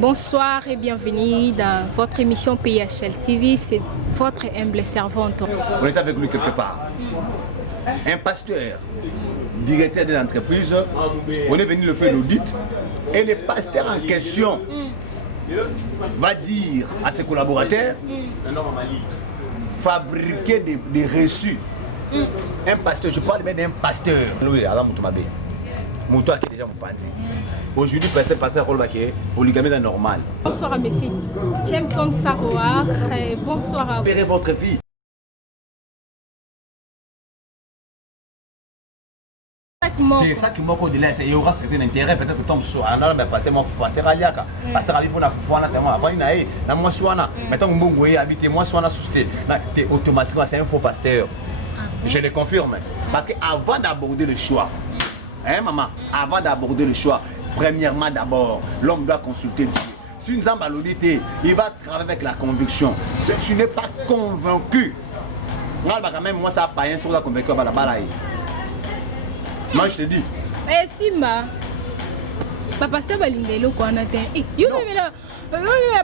Bonsoir et bienvenue dans votre émission PHL TV. C'est votre humble servante. On est avec lui quelque part. Un pasteur, directeur de l'entreprise, on est venu le faire l'audit et le pasteur en question va dire à ses collaborateurs fabriquer des reçus. Un pasteur, je parle même d'un pasteur. Oui, alors Moutoumabé. Moutou qui est déjà mon parti. Aujourd'hui, pasteur Rolbaké, polygamie est normal. Bonsoir à monsieur Jameson Saroir. Bonsoir à vous. Pérez votre vie. C'est ça qui m'a dit, il y aura certain intérêt, peut-être que tombe sur un homme, parce que moi, passer à l'Iaka, passer à l'Ipo, avant moi, soana, mettons que vous habitez, moi, soana, susté, automatiquement, c'est un faux pasteur. Je le confirme. Parce qu'avant d'aborder le choix, hein, maman, avant d'aborder le choix, premièrement, d'abord, l'homme doit consulter Dieu. Si une zambe à l'audité, il va travailler avec la conviction. Si tu n'es pas convaincu, moi, ça a païen sur la conviction, la balaye. Moi, je te dis. Eh, Simba, papa, ça va l'ingélo qu'on a été. Il va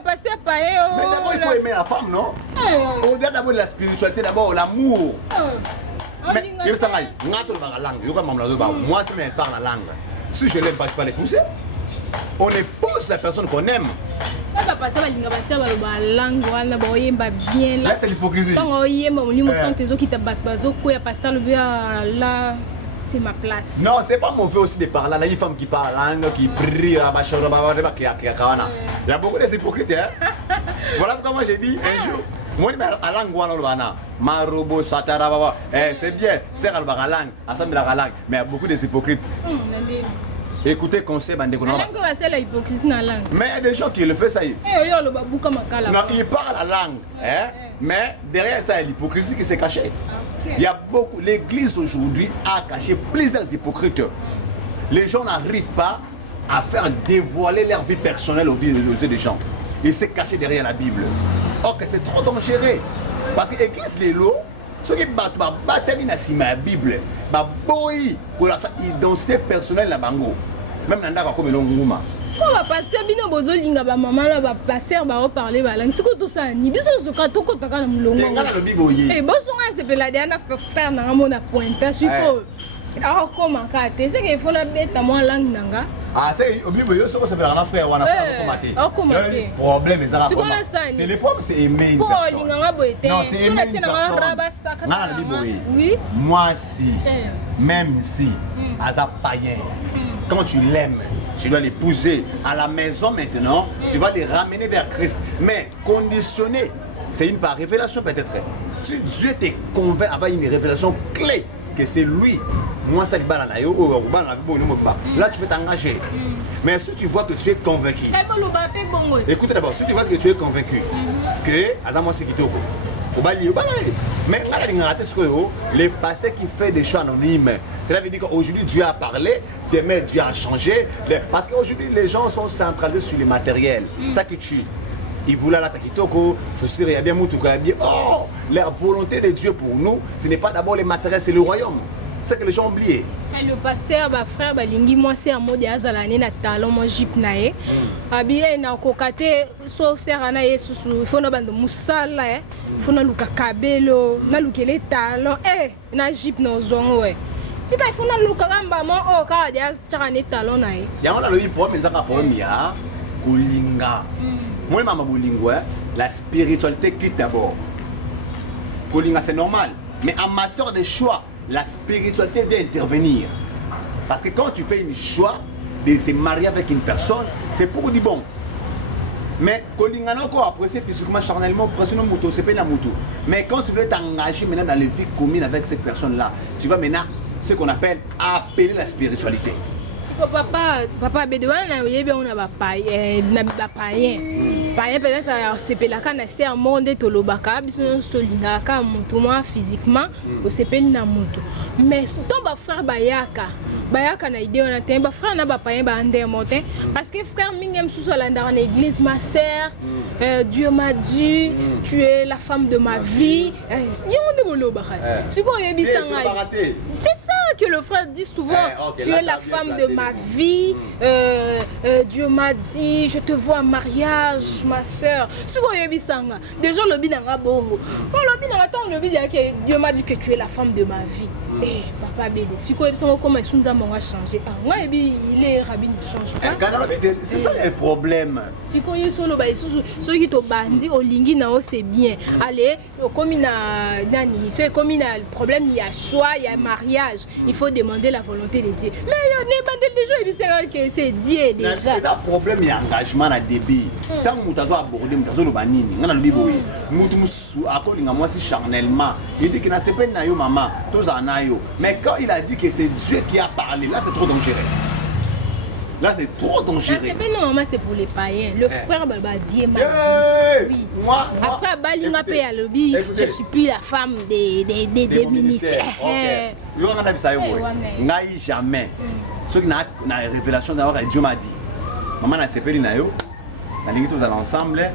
passer à païen. Mais d'abord, il faut aimer la femme, non? Au-delà d'abord de la spiritualité, d'abord l'amour. Mais il y a langue. Moi, si je parle la langue, si je l'aime pas, je peux l'épouser. On épouse la personne qu'on aime. Papa, ça va la langue, bien là. C'est l'hypocrisie. C'est ma place. Non, c'est pas mauvais aussi de parler. Là, il y a une femme qui parle langue, qui prie, il y a beaucoup d'hypocrites. Voilà pourquoi moi j'ai dit un jour. Moi, je suis ma robot, satara, c'est bien, c'est la langue, ensemble la langue, mais il y a beaucoup d'hypocrites. Écoutez, conseil, bande de langue. La hypocrisie dans la langue. Mais il y a des gens qui le font ça. Non, ils parlent la langue, mais derrière ça, il y a l'hypocrisie qui s'est cachée. Il y a beaucoup, l'église aujourd'hui a caché plusieurs hypocrites. Les gens n'arrivent pas à faire dévoiler leur vie personnelle aux yeux des gens. Ils se cachent derrière la Bible. Or que c'est trop dangereux. Parce que l'église, les lots, ceux qui battent la Bible, identité personnelle la bango. Même dans le comme l'onguma. Quand va passer bien bozo linga ba maman là va passer va parler ba langue. Siko to ça ni biso so ka to ko taka na mulongo. Ngana le biboye. Eh boso nga se pela dia na faire na mona pointa siko. Alors comment ka te c'est que faut na beta moi langue nanga. Ah c'est au biboye so ko se pela na faire wana automatique. Problème ezara. Siko na ça ni. Le problème c'est aimer une personne. Pour linga nga boete. Non, c'est aimer une personne. Ngana le biboye. Oui. Moi si même si aza païen. Quand tu l'aimes, tu dois l'épouser à la maison maintenant, tu vas les ramener vers Christ. Mais conditionné, c'est une par révélation peut-être. Si Dieu te convainc avec une révélation clé que c'est lui, moi ça là tu peux t'engager. Mais si tu vois que tu es convaincu, écoute d'abord, si tu vois que tu es convaincu que Azamo Sekitoko, mais les passés qui fait des choix anonymes, cela veut dire qu'aujourd'hui Dieu a parlé, demain Dieu a changé, parce qu'aujourd'hui les gens sont centralisés sur les matériels, ça qui tue. Ils voulaient la takitoko, je sais, il y a bien Moutouka, bien, oh, la volonté de Dieu pour nous, ce n'est pas d'abord les matériels, c'est le royaume. C'est que les gens ont oublié. Le pasteur, ma frère, Balingi, moi c'est un mot de Azalane, na talon, moi jip nae. Abia na kokate, so serana yesu, il faut na bande musala, il faut na luka kabelo, na lukele talon, na jip na zongo ouais. Si il faut na luka ramba, moi oh ka dia charane talon nae. Ya on a le problème, ça problème ya, kulinga. Moi maman bulingwa, la spiritualité quitte d'abord. Kulinga c'est normal, mais en matière de choix. La spiritualité vient intervenir. Parce que quand tu fais un choix de se marier avec une personne, c'est pour du bon. Mais quand tu as apprécié physiquement, charnellement, c'est pas la moto. Mais quand tu veux t'engager maintenant dans les vies communes avec cette personne-là, tu vas maintenant ce qu'on appelle appeler la spiritualité. Papa, Bédouin, on a païen. Païen, peut-être, c'est la canne, c'est un monde de Lobaka, physiquement, c'est pas une moto. Mais ton frère Bayaka na idée, on a un frère n'a pas païen, parce que frère Mingem sous dans l'église, ma sœur, Dieu m'a dit, tu es la femme de ma vie. C'est ça, que le frère dit souvent, tu es la femme de ma vie, Dieu m'a dit, je te vois en mariage, ma soeur. Si vous avez ça, déjà le binanga bongo. Le binanga tant le binanga que Dieu m'a dit que tu es la femme de ma vie. Eh, papa Bédé, si vous avez ça, comment est-ce que nous changé? Moi, il est rabbin ne change pas. C'est ça le problème. Si vous avez solo, ceux qui te bandit au lingui nao c'est bien. Allez, comme il a nani, c'est comme il a le problème, il y a choix, il y a mariage. Il faut demander la volonté de Dieu. Mais il y a des gens qui c'est Dieu déjà. C'est un problème, il y a engagement à débit. Tant que tu as abordé, tu as abordé, tu as abordé, moi si charnellement, il dit qu'il n'a pas de maman, tous en ayo. Mais quand il a dit que c'est Dieu qui a parlé, là c'est trop dangereux. Là c'est trop dangereux. C'est pas normalement c'est pour les païens. Le frère Baba Dieu m'a dit. Oui. Moi, après Balinga paye à lobby, je suis plus la femme des ministères. Ok. N'aille jamais. Ceux qui n'ont la révélation d'avoir Dieu m'a dit. Maman n'a pas dit nayo. Na lingi tous ensemble.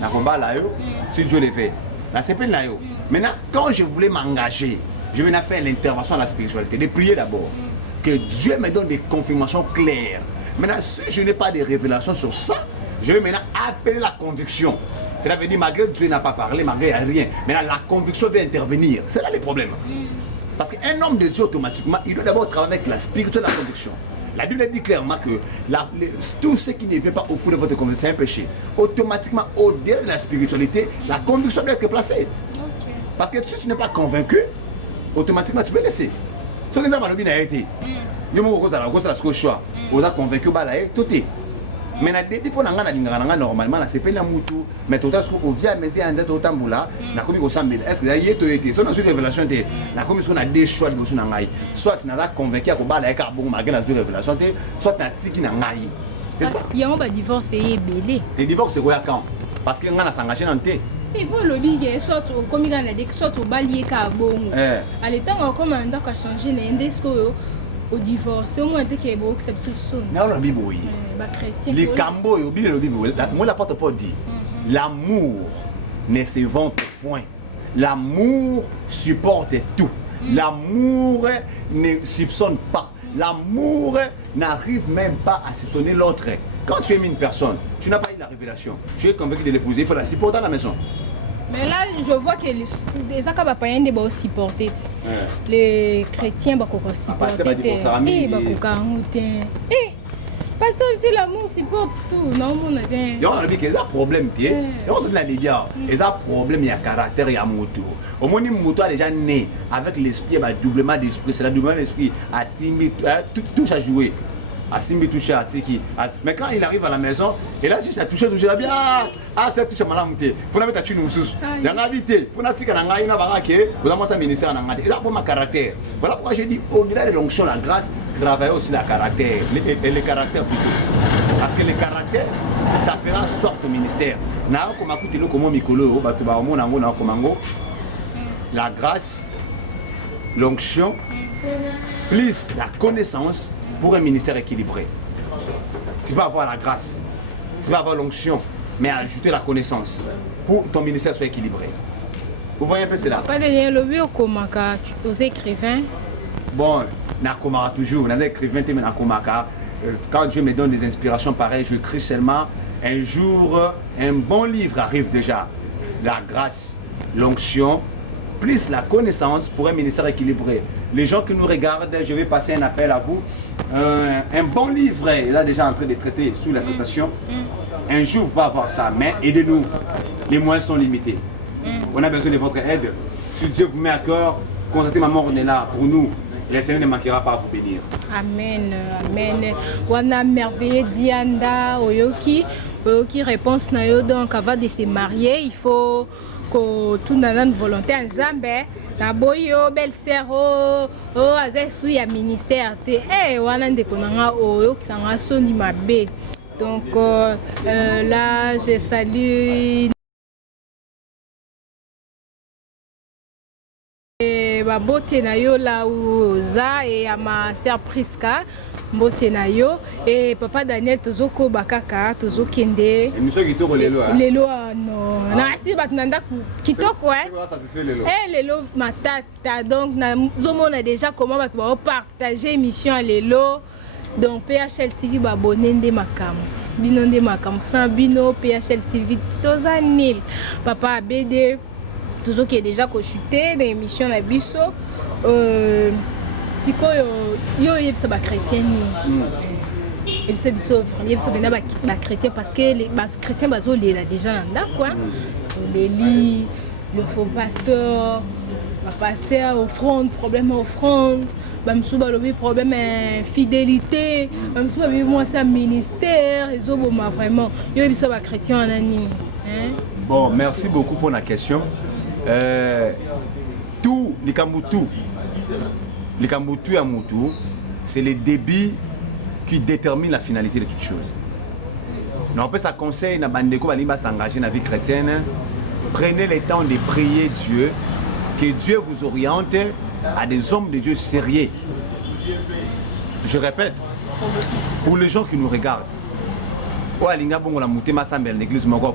Na combat là yo. Si Dieu le fait. Na c'est pas nayo. Maintenant quand je voulais m'engager, je venais faire l'intervention à la spiritualité, de prier d'abord. Que Dieu me donne des confirmations claires. Maintenant, si je n'ai pas de révélations sur ça, je vais maintenant appeler la conviction. Cela veut dire, malgré Dieu n'a pas parlé, malgré rien. Maintenant, la conviction va intervenir. C'est là le problème. Parce qu'un homme de Dieu, automatiquement, il doit d'abord travailler avec la spiritualité et la conviction. La Bible dit clairement que tout ce qui ne vient pas au fond de votre conviction, c'est un péché. Automatiquement, au-delà de la spiritualité, la conviction doit être placée. Parce que si tu n'es pas convaincu, automatiquement, tu peux laisser. Ce que nous avons été, nous avons choix. On a convaincu tout est. Mais depuis pour normalement c'est pas la moutou mais tout ce qu'on vient mais c'est un zéro tamboula na komi ko 100 000 est-ce que y a été so na révélation té na komi so na deux choix de na ngai soit na la convaincu ko bala ka bon ma na révélation té soit na tiki na ngai c'est ça il y a un divorce et belé les divorces c'est quoi quand parce que ngana s'engager dans té et pour le big soit comme il a dit soit au balier ka bon à l'état comme un doc a changé les indesco au divorce au moins que bon exception non la bible oui les cambo yo bible moi la porte pas dit l'amour ne se vante point l'amour supporte tout l'amour ne soupçonne pas l'amour n'arrive même pas à soupçonner l'autre. Quand tu aimes une personne tu n'as pas eu la révélation tu es convaincu de l'épouser il faut la supporter à la maison. Mais là, je vois que les Akabapaïens ne vont supporter. Les chrétiens vont supporter. Pasteur aussi l'amour supporte tout. Non, mon avis. On a dit qu'il y a un problème. Il y a un problème, il y a un caractère, il y a un moto. Au moins, le moto a déjà né avec l'esprit, il doublement d'esprit. C'est le doublement d'esprit. Tout a joué. Assimi touché à Tiki. Mais quand il arrive à la maison, et là, si ça touche, bien. Ah, c'est touché malade. Il faut mettre à tuer nous sous. Il y a un invité. Il faut mettre à Nangaï, Navarake. Vous avez un ministère à Nangaï. Et là, pour ma caractère. Voilà pourquoi j'ai dit, au-delà de l'onction, la grâce, travailler aussi le caractère. Et le caractère plutôt. Parce que le caractère, ça fera sorte au ministère. La grâce, l'onction, plus la connaissance. Pour un ministère équilibré, tu vas avoir la grâce, tu vas avoir l'onction, mais ajouter la connaissance pour que ton ministère soit équilibré. Vous voyez un peu cela? Pas de lien lobby au Komaka, aux écrivains. Bon, Nakomaka toujours, on a écrivain, mais Nakomaka. Quand Dieu me donne des inspirations pareilles, je crie seulement. Un jour, un bon livre arrive déjà. La grâce, l'onction, plus la connaissance pour un ministère équilibré. Les gens qui nous regardent, je vais passer un appel à vous. Un bon livre est là déjà en train de traiter sur la traitation. Un jour, vous pouvez avoir ça, mais aidez-nous. Les moyens sont limités. On a besoin de votre aide. Si Dieu vous met à cœur, contactez Maman, on est là pour nous. Le Seigneur ne manquera pas à vous bénir. Amen, amen. On a merveilleux Dianda, Oyoki réponse na yo donc avant de se marier, il faut que tout une volonté en Zambé. Na boyo belle sœur azesu ya ministère te wana ndeko nanga oyo kisanga soni mabe. Donc là je salue babote na yo la uza et à ma sœur Priska mbote na yo et papa Daniel tozoko bakaka tozokende émission kitoko lelo lelo non na si batnanda kitoko lelo matata donc na zomona déjà comment ba partager émission lelo donc PHL TV ba bonende makam bino nde makam sans bino PHL TV tozanil papa BD tozoki déjà ko chuter dans émission na biso sikoyo yo yebisa ba chrétien yebisa biso yebisa bena ba chrétien parce que les chrétiens bazo lela déjà na ndako leli le faux pasteur ba pasteur offrande problème offrande bamsu balobi problème fidélité bamsu babi moi ça ministère ezoboma vraiment yo yebisa ba chrétien na nini bon merci beaucoup pour la question tout likambutu à Moutou, c'est le débit qui détermine la finalité de toute chose. Donc, après, ça conseille à Bandeko Balimba s'engager dans la vie chrétienne. Prenez le temps de prier Dieu, que Dieu vous oriente à des hommes de Dieu sérieux. Je répète, pour les gens qui nous regardent,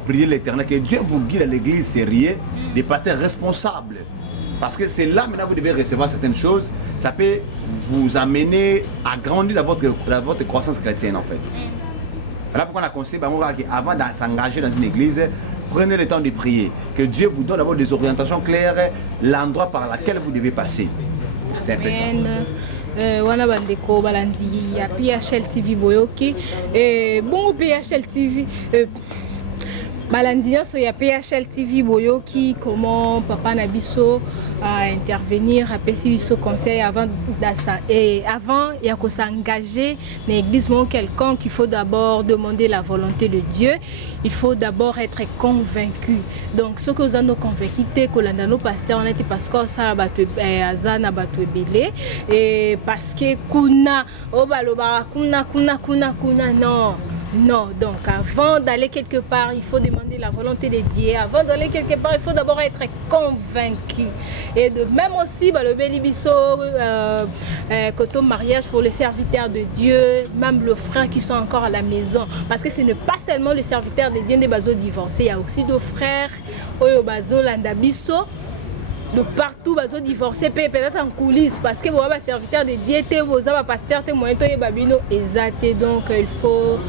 priez l'Éternel, que Dieu vous guide à l'église sérieuse, des pasteurs responsables. Parce que c'est là maintenant que vous devez recevoir certaines choses. Ça peut vous amener à grandir dans votre croissance chrétienne en fait. Voilà pourquoi on a conseillé avant de s'engager dans une église, prenez le temps de prier. Que Dieu vous donne d'abord des orientations claires, l'endroit par lequel vous devez passer. C'est un peu ça. Wana bandeko balandi ya PHL TV boyoki bon PHL TV balandi so ya PHL TV boyoki comment papa Nabiso à intervenir à Biso conseil avant il y a qu'on s'engager dans l'église quelqu'un qu'il faut d'abord demander la volonté de Dieu, il faut d'abord être convaincu. Donc ce que vous avez convaincu que l'andano pasteur on était parce que ça battu azana battu belé et parce que kuna obaloba kuna non, donc avant d'aller quelque part, il faut demander la volonté de Dieu. Avant d'aller quelque part, il faut d'abord être convaincu. Et de même aussi, le bélibiso, côté mariage pour les serviteurs de Dieu, même les frères qui sont encore à la maison. Parce que ce n'est pas seulement le serviteur de Dieu des baso divorcés, il y a aussi d'autres frères, au baso landabiso. De partout bazo divorcé peut-être en coulisses parce que vous avez serviteur de Dieu vous avez pasteur te moyen to babino exact donc il faut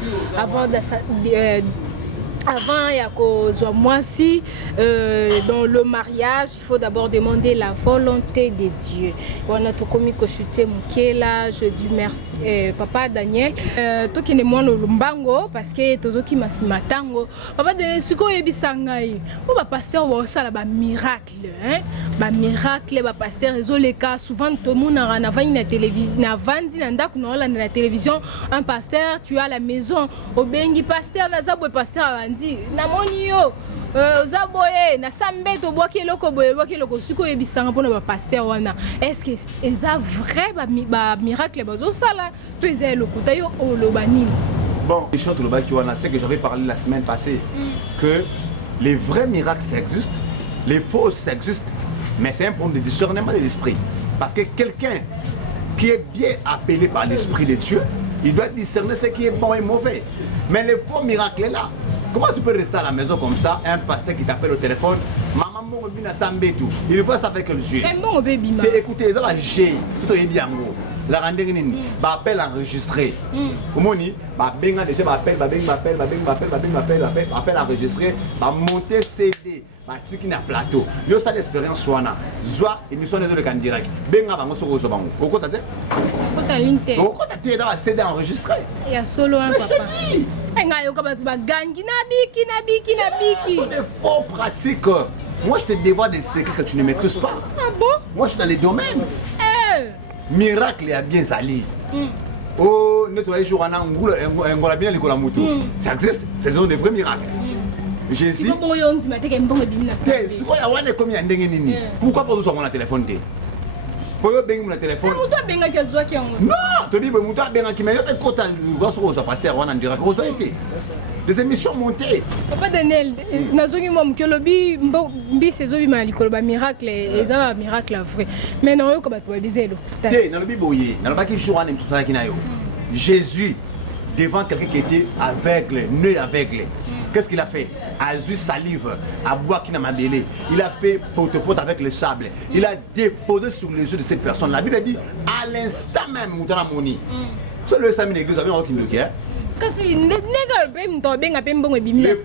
avant il y a cause moi si dans le mariage il faut d'abord demander la volonté de Dieu. On a tout commis que chuter mukela je dis merci papa Daniel to qui ne moi le mbango parce que tozo ki masimatango papa Daniel suko yebisangai o ba pasteur wa sala ba miracle ba miracle ba pasteur ezo les cas souvent tout monde na vani na télévision na vandi na ndako na la télévision un pasteur tu as la maison au bengi pasteur na zabwe pasteur dit namoni yo zaboye na sambe to boki eloko boye boki eloko suko yebisanga pona ba pasteur wana est-ce que eza vrai ba miracle bazo sala to eza eloko tayo oloba nini bon les choses oloba ki wana c'est que j'avais parlé la semaine passée que les vrais miracles ça existe les faux ça existe mais c'est un point de discernement de l'esprit parce que quelqu'un qui est bien appelé par l'esprit de Dieu il doit discerner ce qui est bon et mauvais mais les faux miracles là. Comment tu peux rester à la maison comme ça, un pasteur qui t'appelle au téléphone, maman mon bébé n'a sambé tout. Il voit ça avec le jeu. Mon bébé ma. Écoutez, ça va gérer. Tout est bien gros. La rendez-vous, appel enregistré. Comment ni, benga déjà appel enregistré, monter CD. Qui na plateau. Yo ça l'expérience wana. Zoa émission de le direct. Benga bango soko so bango. Oko tate? Oko linte. Oko tate dans CD enregistré. Il y a solo un papa. Enga yo ka ba gangi na biki. Ce sont des faux pratiques. Moi je te dévoile des secrets que tu ne maîtrises pas. Ah bon? Moi je suis dans les domaines. Miracle est bien sali. Oh, nettoyer jour en angoula bien les colamutu. Ça existe, c'est des vrais miracles. Je sais. Pourquoi pas sur mon téléphone? Pourquoi bien mon téléphone? Non, tu dis que tu bien qui m'a quand tu as pasteur on en direct. Des émissions montées. Papa Daniel, nazongi mom que lobi mbi sezobi maliko ba miracle eza miracle vrai. Mais non yo ko ba to bizelo. Té na lobi boye, na loba ki jour en tout ça ki na yo. Jésus, devant quelqu'un qui était aveugle, né aveugle, qu'est-ce qu'il a fait? Azui salive, à boire qui n'a pas belé. Il a fait pote-pote avec le sable. Il a déposé sur les yeux de cette personne. La Bible dit, à l'instant même, Mouton a moni. C'est le samedi l'église, avec aucun doute. Le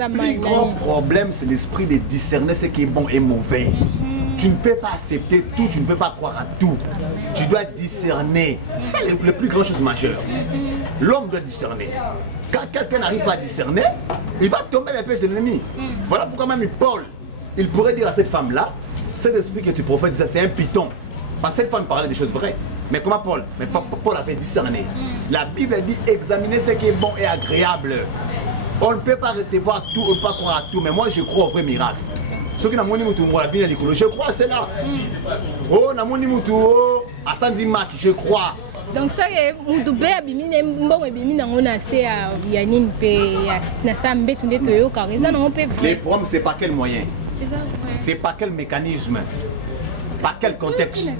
plus grand problème, c'est l'esprit de discerner ce qui est bon et mauvais. Tu ne peux pas accepter tout, tu ne peux pas croire à tout. Tu dois discerner. C'est le plus grand chose majeure. L'homme doit discerner. Quand quelqu'un n'arrive pas à discerner, il va tomber dans les pièges de l'ennemi. Voilà pourquoi même Paul, il pourrait dire à cette femme-là, cet esprit que tu prophètes, c'est un python. Parce que cette femme parlait des choses vraies. Mais comment Paul? Mais Paul avait discerné. La Bible dit examiner ce qui est bon et agréable. On ne peut pas recevoir tout, on ne peut pas croire à tout. Mais moi je crois au vrai miracle. Ceux qui n'ont pas de je crois à cela. Oh, n'a pas à Sandimak, je crois. Donc ça est double abimine mbongo ebimina ngona se ya yanine pe na sambe tunde toyo ka raison on peut. Les problèmes c'est pas quel moyen. C'est pas quel mécanisme. Par quel contexte? Il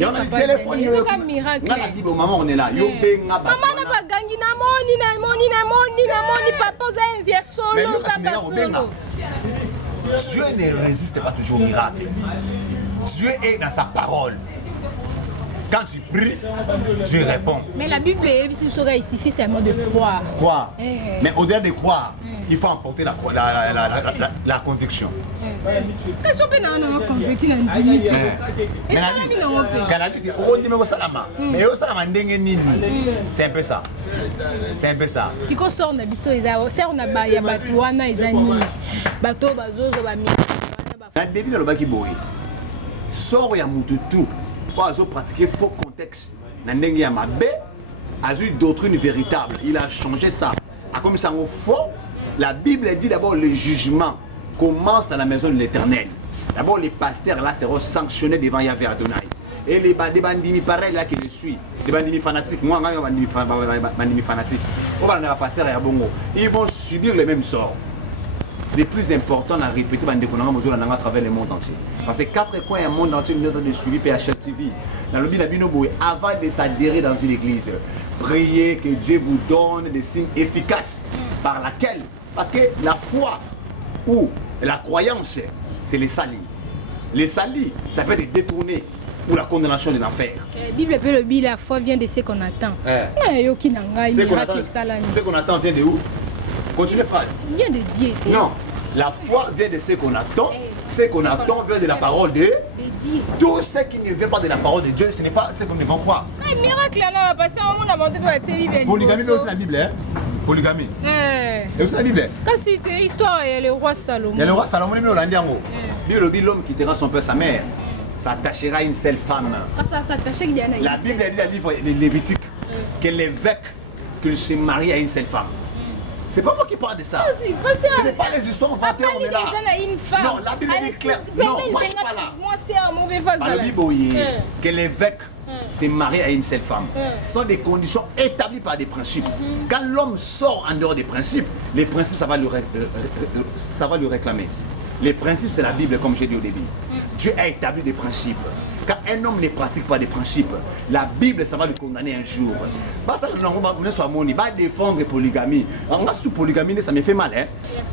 y a un téléphone. Il y a un miracle. On a dit au maman on est là. Yo benga ba. Maman na ba gangi na moni papa za solo papa solo. Dieu ne résiste pas toujours au miracle. Dieu est dans sa parole. Quand tu pries, Dieu répond. Mais la Bible, il suffit seulement de croire. Croire. Mais au-delà de croire, il faut emporter la conviction. Qu'est-ce que tu as convaincu c'est un peu ça. C'est un peu ça. Si on sort de biso, on a baya batuana ezanini. Bato bazozo ba mi. Na début de l'obaki boy. Sort ya mutu tout. Pour pratiquer faux contexte. Nandenge ya mabe, a eu doctrine véritable. Il a changé ça. A comme ça au faux, la Bible dit d'abord le jugement commence dans la maison de l'Éternel. D'abord les pasteurs là seront sanctionnés devant Yahvé Adonai. Et les bandits pareils là qui le suivent, les bandits fanatiques, moi je suis bandits fanatiques. On va dans la pasteur à Bongo. Ils vont subir le même sort. Les plus importants à répéter à travers le monde entier. Parce que 4 coins, il y a un monde entier, une autre de suivi PHL TV. Dans le Binobo, avant de s'adhérer dans une église, priez que Dieu vous donne des signes efficaces par laquelle, parce que la foi ou la croyance, c'est les salis. Les salis, ça peut être détourné ou la condamnation de l'enfer. La Bible peut le dire, la foi vient de ce qu'on attend. Ce qu'on attend vient de où? Continue la phrase. Vient de Dieu. Non, la foi vient de ce qu'on attend. Ce qu'on attend vient de la parole de Dieu. Tout ce qui ne vient pas de la parole de Dieu, ce n'est pas ce qu'on ne va croire. Un miracle là, parce qu'on a monté pour la télé. Polygamie, c'est aussi la Bible, hein? Polygamie. C'est aussi la Bible. Quand c'était l'histoire, il y a le roi Salomon. Il y a le roi Salomon, il y a l'homme qui quittera son père, sa mère, s'attachera à une seule femme. La Bible dit dans le livre de Lévitique que l'évêque qu'il se marie à une seule femme. C'est pas moi qui parle de ça. Ce n'est pas les histoires enfantées, on est là. Non, la Bible est claire. Non, moi je suis pas là. La Bible dit que l'évêque s'est marié à une seule femme. Ce sont des conditions établies par des principes. Quand l'homme sort en dehors des principes, les principes, ça va lui réclamer. Les principes, c'est la Bible, comme j'ai dit au début. Dieu a établi des principes. Quand un homme ne pratique pas des principes, la Bible, ça va le condamner un jour. Ça va défendre la polygamie. Surtout polygamie, ça me fait mal. Hein?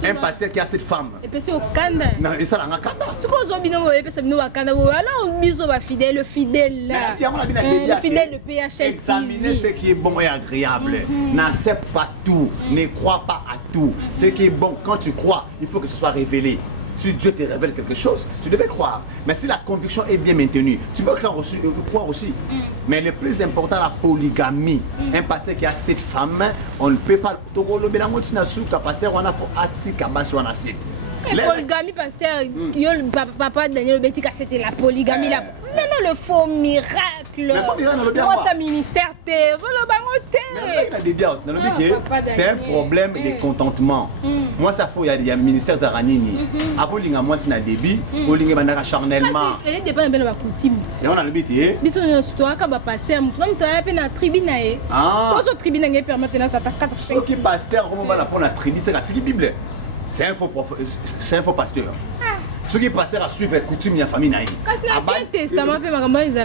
Un pasteur qui a cette femme. Et puis c'est au Kanda. Non, et ça, là, Kanda. Ce qu'on a fidèle, le fidèle là. Le fidèle, le PHL. Examinez ce qui est bon et agréable. N'accepte pas tout. Ne crois pas à tout. Ce qui est bon, quand tu crois, il faut que ce soit révélé. Si Dieu te révèle quelque chose, tu devais croire. Mais si la conviction est bien maintenue, tu peux croire aussi. Mais le plus important, la polygamie. Un pasteur qui a 7 femmes, on ne peut pas. La polygamie, pasteur, papa Daniel Betika, c'était la polygamie. Maintenant, le faux miracle. Moi, ça ministère, c'est un problème de contentement. Moi, ça faut, il y a un ministère de Ranini. Avant, il y a moi, c'est un débit. Il y a charnellement. Il dépend de la coutume. Et on a le bêtise. Mais on a une histoire qui va passer. On a une tribu. Quand tribu n'est pas maintenant, ça t'a 4 5. Ce qui passe, on va la tribu, c'est la Bible. C'est un faux pasteur. Ceux qui pasteur à suivre la coutume de la famille. Quand c'est l'Ancien Testament, il y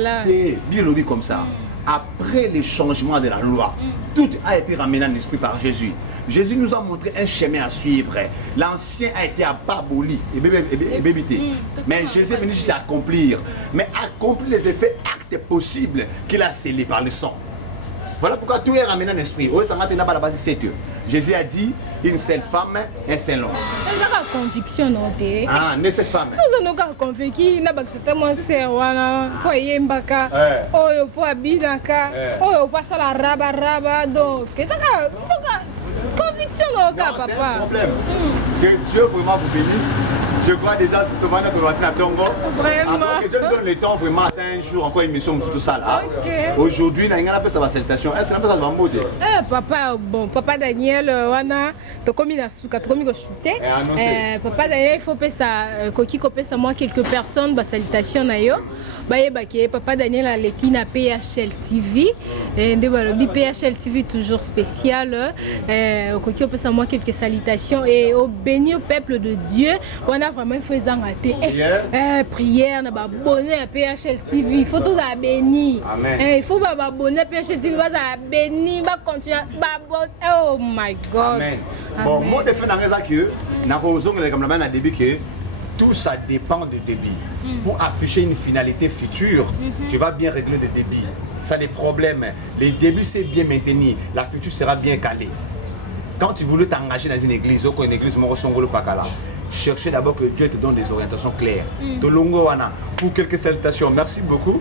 a Bible comme ça. après les changements de la loi, tout a été ramené en esprit par Jésus. Jésus nous a montré un chemin à suivre. L'ancien a été aboli, mais Jésus est venu juste accomplir. Mais accomplir les effets, actes possibles qu'il a scellés par le sang. Voilà pourquoi tout est ramené en esprit. Jésus a dit une seule femme, un seul homme. C'est une conviction, non? Ah, une seule femme. Si vous êtes convaincu, c'est mon servant, pour Yembaka, pour Abidaka, pour passer la raba, donc c'est une conviction, non, papa. C'est un problème. Que Dieu vraiment vous bénisse. Je crois déjà que c'est maintenant que à Tongo. Vraiment. Après que Dieu donne le temps, vraiment, attends un jour, encore une mission sur tout ça là. Okay. Aujourd'hui, il y a sa salutation. Est-ce que ça va monter? Papa, bon, papa Daniel, wana, tu comme il a souka, tu comme il a shooté. Papa Daniel, il faut ça, coquille copé ça moi quelques personnes, bah salutation na yo. Bah papa Daniel a l'équipe na PHL TV. Et de balobi PHL TV toujours spécial. Coquille copé ça moi quelques salutations et au béni au peuple de Dieu. On a vraiment fait ça raté. Prière na ba bonnet à PHL TV. Il faut tout ça béni. Il faut ba bonnet PHL TV va ça béni, va continuer. Oh my God. Amen. Bon, moi je fais dans ça que na raison que comme la début que tout ça dépend du débit. Pour afficher une finalité future, tu vas bien régler le débit. Ça a des problèmes. Le début c'est bien maintenu, la future sera bien calée. Quand tu voulais t'engager dans une église, ou une église Morosongolo Pakala, cherchez d'abord que Dieu te donne des orientations claires. De longo wana, pour quelques salutations. Merci beaucoup.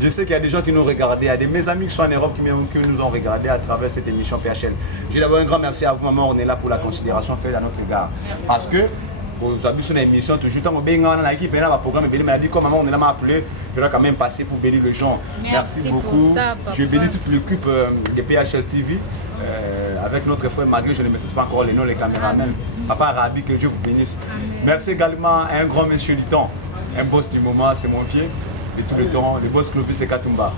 Je sais qu'il y a des gens qui nous regardent, il y a des mes amis qui sont en Europe qui nous ont regardés à travers cette émission PHL. Je dis d'abord un grand merci à vous, maman, on est là pour la considération faite à notre égard. Parce que vous avez sur l'émission, toujours tant que vous avez l'équipe, un programme, comme maman, on est là appelé, je dois quand même passer pour bénir les gens. Merci beaucoup. Ça, je bénis toute l'équipe de PHL TV. Avec notre frère, malgré je ne maîtrise pas encore les noms, les caméramans. Papa Rabi, que Dieu vous bénisse. Amen. Merci également à un grand monsieur du temps, un boss du moment, c'est mon vieux de tout le temps, le boss Clovis et Katumba.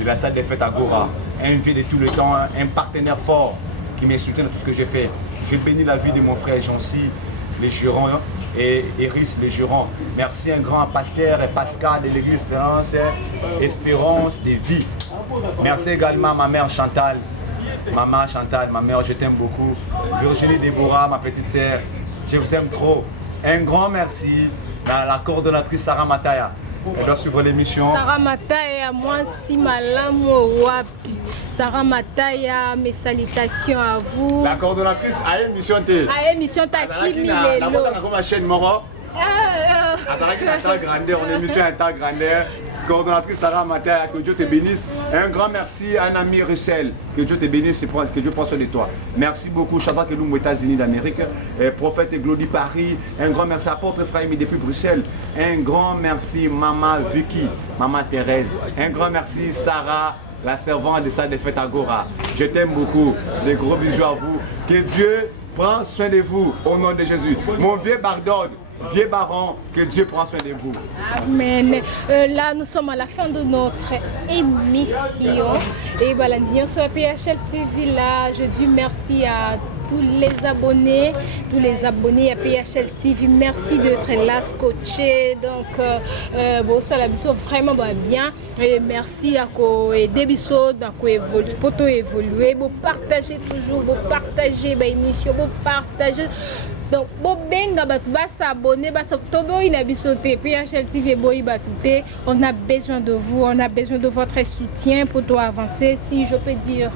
Il a ça des fêtes à Gora, un vieux de tout le temps, un partenaire fort qui me soutient dans tout ce que j'ai fait. Je bénis la vie de mon frère Jancy, les jurons, et Eris, les jurons. Merci un grand pasteur et Pascal de l'église Espérance des vies. Merci également à ma mère Chantal. Maman Chantal, ma mère, je t'aime beaucoup. Virginie Déborah, ma petite sœur, je vous aime trop. Un grand merci à la coordonnatrice Sarah Mataya. Elle doit suivre l'émission. Sarah Mataya, moi si malamo wapi. Sarah Mataya, mes salutations à vous. La coordonnatrice a une émission. A une émission Takimi La voix dans la chaîne Moro. On est émission à ta grandeur. Coordonnatrice Sarah Mataya, que Dieu te bénisse. Un grand merci à un ami Russell, que Dieu te bénisse et que Dieu prenne soin de toi. Merci beaucoup, Chantal que nous aux États-Unis d'Amérique, Prophète Glody Paris. Un grand merci à Porte Ephraim depuis Bruxelles. Un grand merci Maman Vicky, Maman Thérèse. Un grand merci Sarah, la servante de salle des fêtes Agora. Je t'aime beaucoup. Des gros bisous à vous. Que Dieu prenne soin de vous au nom de Jésus. Mon vieux Bardone. Vieux baron, que Dieu prenne soin de vous. Amen. Là, nous sommes à la fin de notre émission. Et voilà, nous sommes sur PHL TV. Là, je dis merci à tous les abonnés à PHL TV. Merci d'être là, scotché. Donc, bon, ça l'a vraiment bien. Et merci à Debiso, pour évoluer, pour partager toujours, pour partager l'émission, pour partager. Donc, s'abonner, PHL TV, on a besoin de vous, on a besoin de votre soutien pour avancer. Si je peux dire,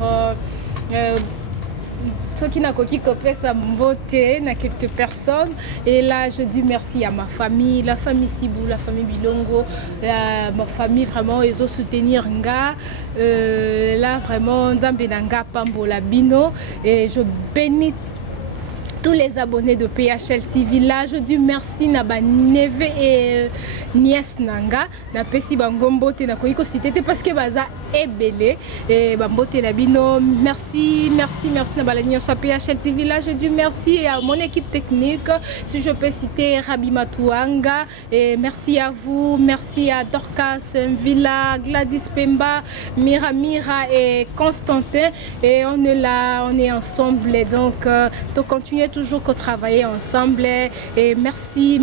ceux qui n'ont pas copié sa beauté, il y a quelques personnes. Et là, je dis merci à ma famille, la famille Sibou, la famille Bilongo, ma famille vraiment, ils ont soutenu Nga. Là, vraiment, Nzambenanga Pambola Bino. Et je bénis tous les abonnés de PHL TV. Là, je dis merci à Neve et nièce Nanga. Na pesi bangombote na koiko cité parce que baza est belé et bambote na bino. Merci na balagnon sur PHL TV. Là, je dis merci à mon équipe technique. Si je peux citer Rabi Matouanga et merci à vous, merci à Dorcas Villa, Gladys Pemba, Mira et Constantin. Et on est là, on est ensemble. Donc, de continuer toujours qu'on travaille ensemble et merci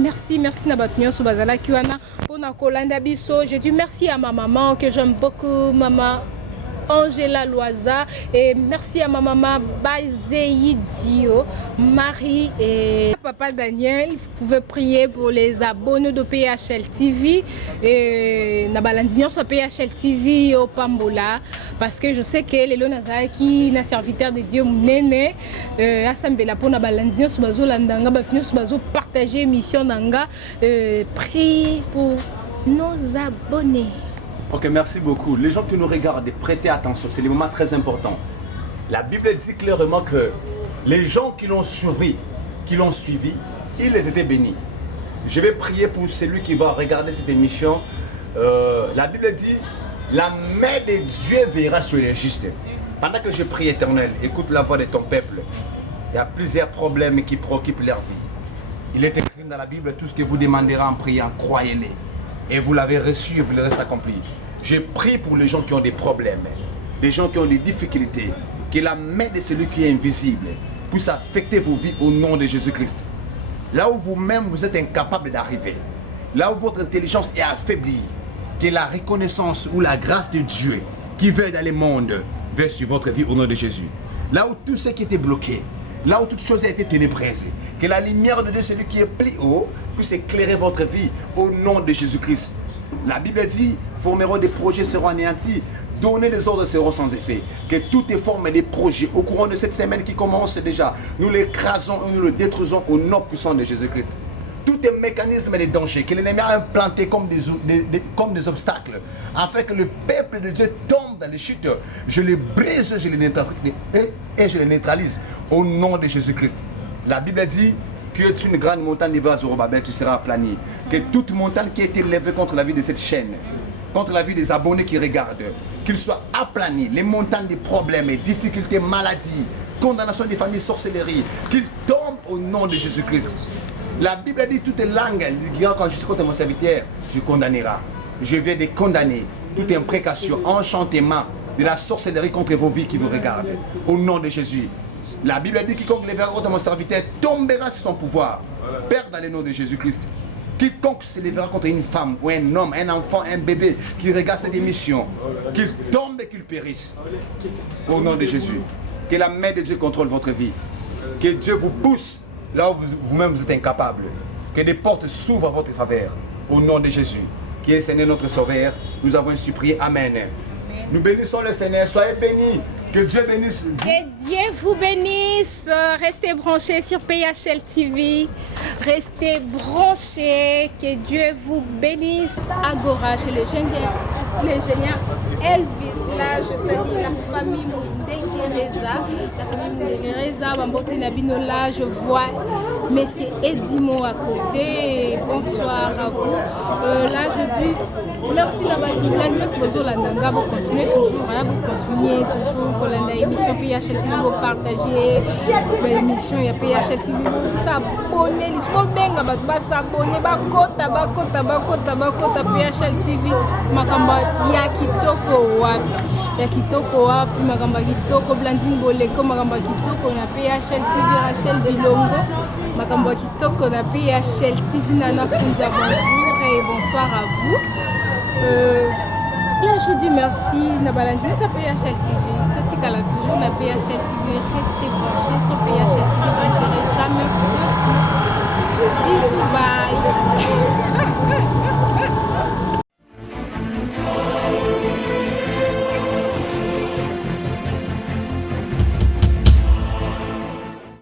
Nabatnyo Subazala Kiwana pour na kolanda biso. Je dis merci à ma maman que j'aime beaucoup, maman Angela Loisa. Et merci à ma maman Bazei Dio, Marie et papa Daniel. Vous pouvez prier pour les abonnés de PHL TV. Et Nabalandignon sur PHL TV au Pambola. Parce que je sais que les Lonazaki, qui est serviteur de Dieu, Néné, Asambela pour Nabalandignon sur Bazo Landanga, sur Bazo partager émission Nanga. Priez pour nos abonnés. Ok, merci beaucoup. Les gens qui nous regardent, prêtez attention, c'est des moments très importants. La Bible dit clairement que les gens qui l'ont suivi, ils les étaient bénis. Je vais prier pour celui qui va regarder cette émission. La Bible dit, la main de Dieu verra sur les justes. Pendant que je prie, Éternel, écoute la voix de ton peuple. Il y a plusieurs problèmes qui préoccupent leur vie. Il est écrit dans la Bible, tout ce que vous demanderez en priant, croyez-les. Et vous l'avez reçu et vous le reste accompli. Je prie pour les gens qui ont des problèmes, les gens qui ont des difficultés, que la main de celui qui est invisible puisse affecter vos vies au nom de Jésus-Christ. Là où vous-même vous êtes incapable d'arriver, là où votre intelligence est affaiblie, que la reconnaissance ou la grâce de Dieu qui veut dans le monde veut sur votre vie au nom de Jésus. Là où tout ce qui était bloqué, là où toute chose a été ténébreuse, que la lumière de Dieu, celui qui est plus haut, puisse éclairer votre vie au nom de Jésus-Christ. La Bible dit, formeront des projets seront anéantis, donnez les ordres seront sans effet. Que toutes les formes des projets au courant de cette semaine qui commence déjà, nous l'écrasons et nous le détruisons au nom puissant de Jésus-Christ. Tout est mécanisme de danger que l'ennemi a implanté comme des obstacles, afin que le peuple de Dieu tombe dans les chutes. Je les brise, je les neutralise au nom de Jésus-Christ. La Bible dit que tu es une grande montagne de Zorobabel, tu seras aplani. Que toute montagne qui a été levée contre la vie de cette chaîne, contre la vie des abonnés qui regardent, qu'il soit aplani. Les montagnes de problèmes, difficultés, maladies, condamnation des familles, sorcellerie, qu'ils tombent au nom de Jésus-Christ. La Bible dit toutes les langues, quand je suis contre mon serviteur, tu condamneras. Je vais les condamner. Toute imprécation, enchantement de la sorcellerie contre vos vies qui vous regardent. Au nom de Jésus. La Bible dit quiconque lèvera contre mon serviteur tombera sur son pouvoir. Père, dans le nom de Jésus-Christ. Quiconque se lèvera contre une femme ou un homme, un enfant, un bébé qui regarde cette émission, qu'il tombe et qu'il périsse. Au nom de Jésus. Que la main de Dieu contrôle votre vie. Que Dieu vous pousse là où vous-même vous êtes incapable. Que des portes s'ouvrent à votre faveur. Au nom de Jésus. Qui est Seigneur notre Sauveur. Nous avons ainsi prié. Amen. Nous bénissons le Seigneur. Soyez bénis. Que Dieu bénisse. Que Dieu vous bénisse. Restez branchés sur PHL TV. Restez branchés. Que Dieu vous bénisse. Agora, chez l'ingénieur Elvis. Là, je salue la famille Moudengereza. La famille Moudengereza, Bambote Nabino. Là, je vois Monsieur Edimo à côté. Bonsoir à vous. Là, je dis merci la Landanga. Vous continuez toujours. Vous continuez toujours. L'émission PHL TV, vous partagez l'émission, il y a PHL TV, vous s'abonnez, vous s'abonnez, PHL TV, makamba ya kitoko wapi, makamba kitoko Blandine Boleko, makamba kitoko na PHL TV, Rachel Bilongo, makamba kitoko na PHL TV, Nana Funza, bonjour et bonsoir à vous. Là, je vous dis merci. Nabalandine, ça PHL TV. Totikala toujours na PHL TV. Restez branchés sur PHL TV. Vous ne serez jamais plus aussi. Bisous, bye.